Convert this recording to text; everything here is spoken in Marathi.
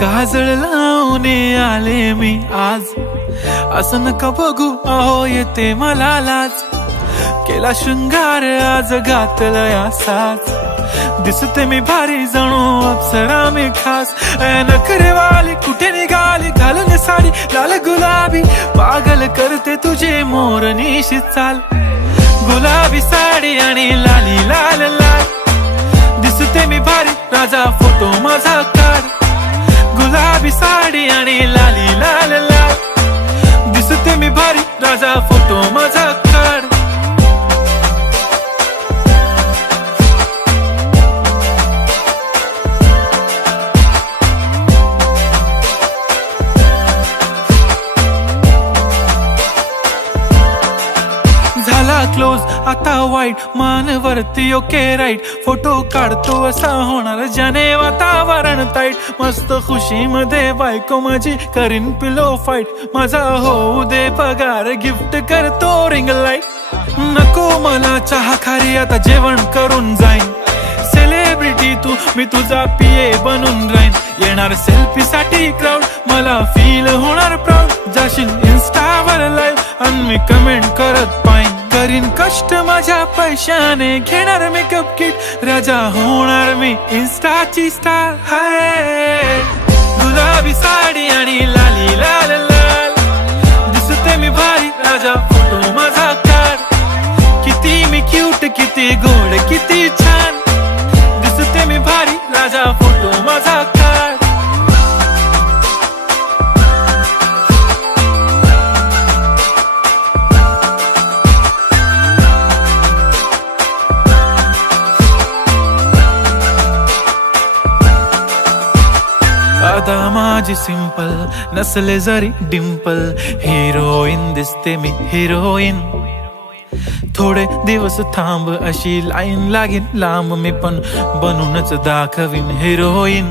काजळ लावून आले मी आज, असं नका बघू अहो येते मला लाज. केला शृंगार आज घातलाय असाच, दिसते मी भारी जणू अप्सरा मी खास. नखरेवाली कुठे निघाली घालून साडी लाल गुलाबी, पागल करते तुझे मोरनीशी चाल. गुलाबी साडी आणि लाली लाल लाल, दिसते मी भारी राजा फोटो माझा काढ. गुलाबी साडी आणि लाली लाल लाल, दिसते मी भारी राजा फोटो माझा काढ. झाला क्लोज आता वाईट, मानवरती ओके राईट. फोटो काढतो असा होणार ज्याने वातावरण ताईट. मस्त खुशी मध्ये बायको माझी करीन पिलो फाईट. माझा होऊ दे पगार गिफ्ट करतो रिंग लाईट. नको मला चहा खारी आता जेवण करून जाईन. सेलिब्रिटी तू मी तुझा पिये बनून राहीन. येणार सेल्फी साठी क्राऊड मला फील होणार प्राऊड. जाशील इन्स्टावर लाईव्ह आणि मी कमेंट करत पाईन. करीन कष्ट माझ्या पैशाने घेणार मेकअप किट. राजा होणार मी इन्स्टाची स्टार. हाय गुलाबी साडी आणि लाली लाल लाल, दिसते मी भारी राजा फोटो माझा काढ. किती मी क्यूट किती गोड किती छान, दिसते मी भारी राजा फोटो माझा काढ. आता माझी सिंपल नसले जरी डिंपल, हिरोईन दिसते मी हिरोईन. थोडे दिवस थांब अशी लाईन लागेल लांब, मी पण बनूनच दाखवीन हिरोईन.